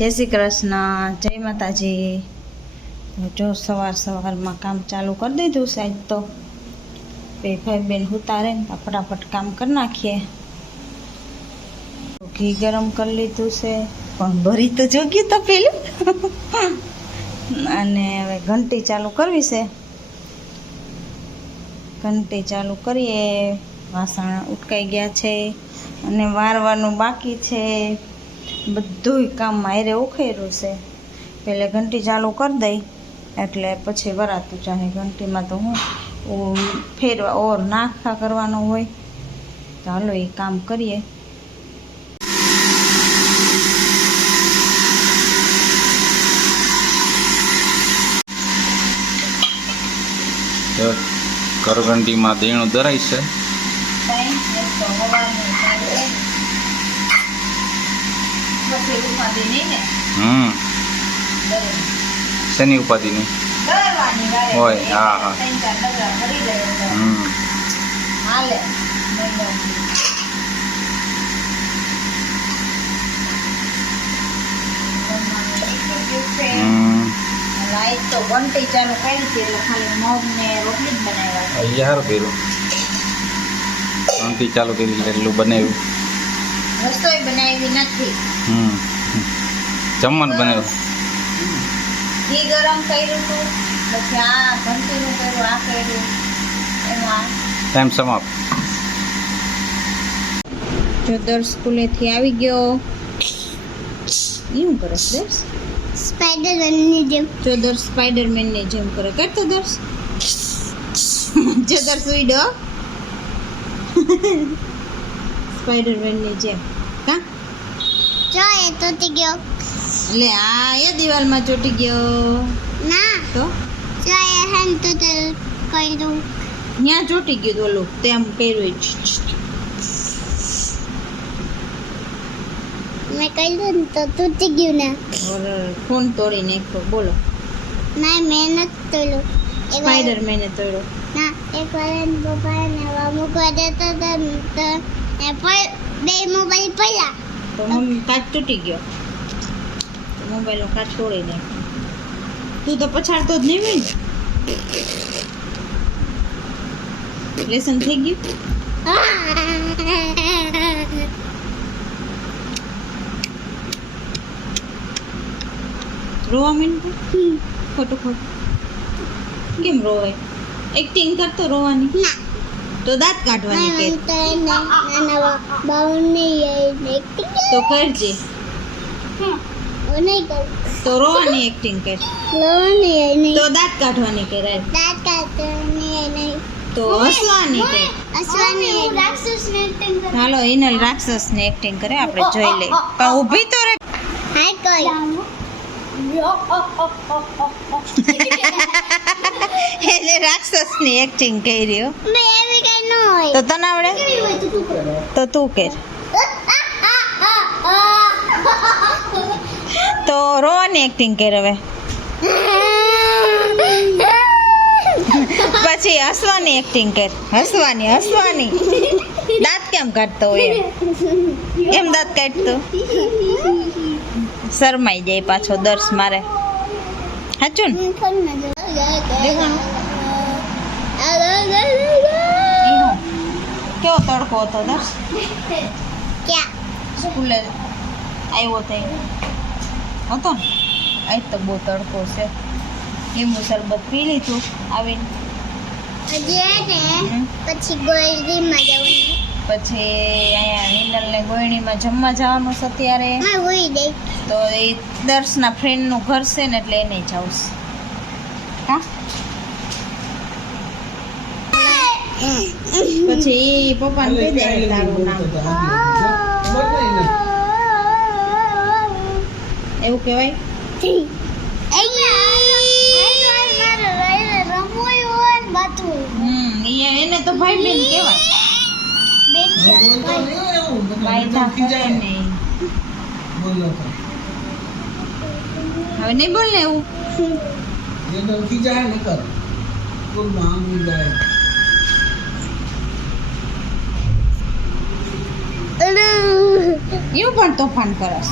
જય શ્રી કૃષ્ણ, જય માતાજી। જો સવારમાં કામ ચાલુ કરી દીધું છે। આજ તો બે ભાઈ બેન ઉતારે ને ફટાફટ કામ કરી નાખીએ। ઘી ગરમ કરી લીધું છે, પણ ભરી તો જોગ્યું તો પેલું અને હવે ઘંટી ચાલુ કરવી છે। ઘંટી ચાલુ કરીએ। વાસણ ઉટકાઈ ગયા છે અને વારવાનું બાકી છે। બધું કામ મારે ઉખેર્યું છે। પહેલે ઘંટી ચાલુ કરી દઈ એટલે પછી વરાતું ચાહે। ઘંટીમાં તો હું ફેરવા ઓર નાખા કરવાનો હોય, તો હાલો એ કામ કરીએ। કરઘંટીમાં દેણું દરાય છે। શેની ઉપાધિ નહીં હોય? હા હા લાઈટ તો ઘંટી ચાલુ કરી છે એટલે ખાલી મગ ને રોટલી જ બનાવ્યા। યાર પેલું ઘંટી ચાલુ કરી એટલું બનાવ્યું, રસોઈ બનાવી નથી। જમવાનું બનાવ્યું, ઘી ગરમ કર્યું હતું, પછી આ ઘંટીનું કર્યું, આ કર્યું, એમાં ટાઈમ સમાપ્ત। જો દર સ્કૂલેથી આવી ગયો। એવું કરે છે દર્શ, સ્પાઈડરમેનની જેમ। જો દર્શ સ્પાઈડરમેનની જેમ કરે। કરતો દર્શ, જો દર્શ ઉડ્યો સ્પાઈડરમેનની જેમ। કા જો એ તૂટી ગયો। લે આ એ દિવાલમાં ચોટી ગયો। ના, તો જો એ હેન તૂટેલ કર્યું। ત્યાં ચોટી ગયું ઓલું તેમ કર્યું। મેં કર્યું ને તો તૂટી ગયું ને। ફોન તોડી નાખ્યો। બોલો, ના મેં નથી તોડ્યું। સ્પાઈડરમેને તોડ્યો। ના, એક વાર એના પપ્પાને મૂકવા દેતા હતા ને તો એ બે મોબાઈલ પડ્યા તો મમ્મી કાચ તૂટી ગયો, તો મોબાઈલનો કાચ તોડી નાખ્યો। તું તો પછાડતો જ નહીં હોય ને। લેસન થઈ ગયું। રોવા માંડ્યો? ખોટું ખોટું કેમ રોવાય? એક્ટિંગ કરતો રોવાની? ના, તો દાંત કાઢવાની કે તો નાના બાઉની એક્ટિંગ તો કરજે। નહીં કર તો રોવાની એક્ટિંગ કર, લોની નહીં તો દાંત કાઢવાની કરાય, દાંત કાઢવાની નહીં તો હસવાની કર। હસવાની રાક્ષસની એક્ટિંગ કર। હાલો હિનલ રાક્ષસની એક્ટિંગ કરે, આપણે જોઈ લઈએ। પણ ઊભી તો રે। હાય કોઈ એટલે રાક્ષસની એક્ટિંગ કરી હો। મે એવી કઈ ન હોય તો તને આવડે તો તું કર, તો રોવાની એક્ટિંગ કર હવે। પછી હસવાની એક્ટિંગ કર, હસવાની દાંત કેમ કાઢતો હોય એમ દાંત કાઢતો, શરમાઈ જાય પાછો દર્શ મારે। સાચું ને? દેખાણું? કેવો તડકો હતો દર્શ? ક્યાં સ્કૂલે આવ્યો તો હતો ને? આજ તો બહુ તડકો છે। લીંબુ શરબત પી લીધું આવીને, હજી ને પછી ગોળીમાં જવાનું, પછી અહીંયા હિંડલને ગોયણીમાં જમવા જવાનું છે અત્યારે। હા હોઈ દે તો એ દર્શના ફ્રેન્ડનું ઘર છે ને એટલે એને જાઉં છે। હા, પછી એ પપ્પાને કહી દે તારું નામ, એવું કહેવાય। એને તો ભાઈ બેન કહેવાય। વાયદા કરે ને હવે નહીં બોલ ને એવું। એવું પણ તોફાન કરસ।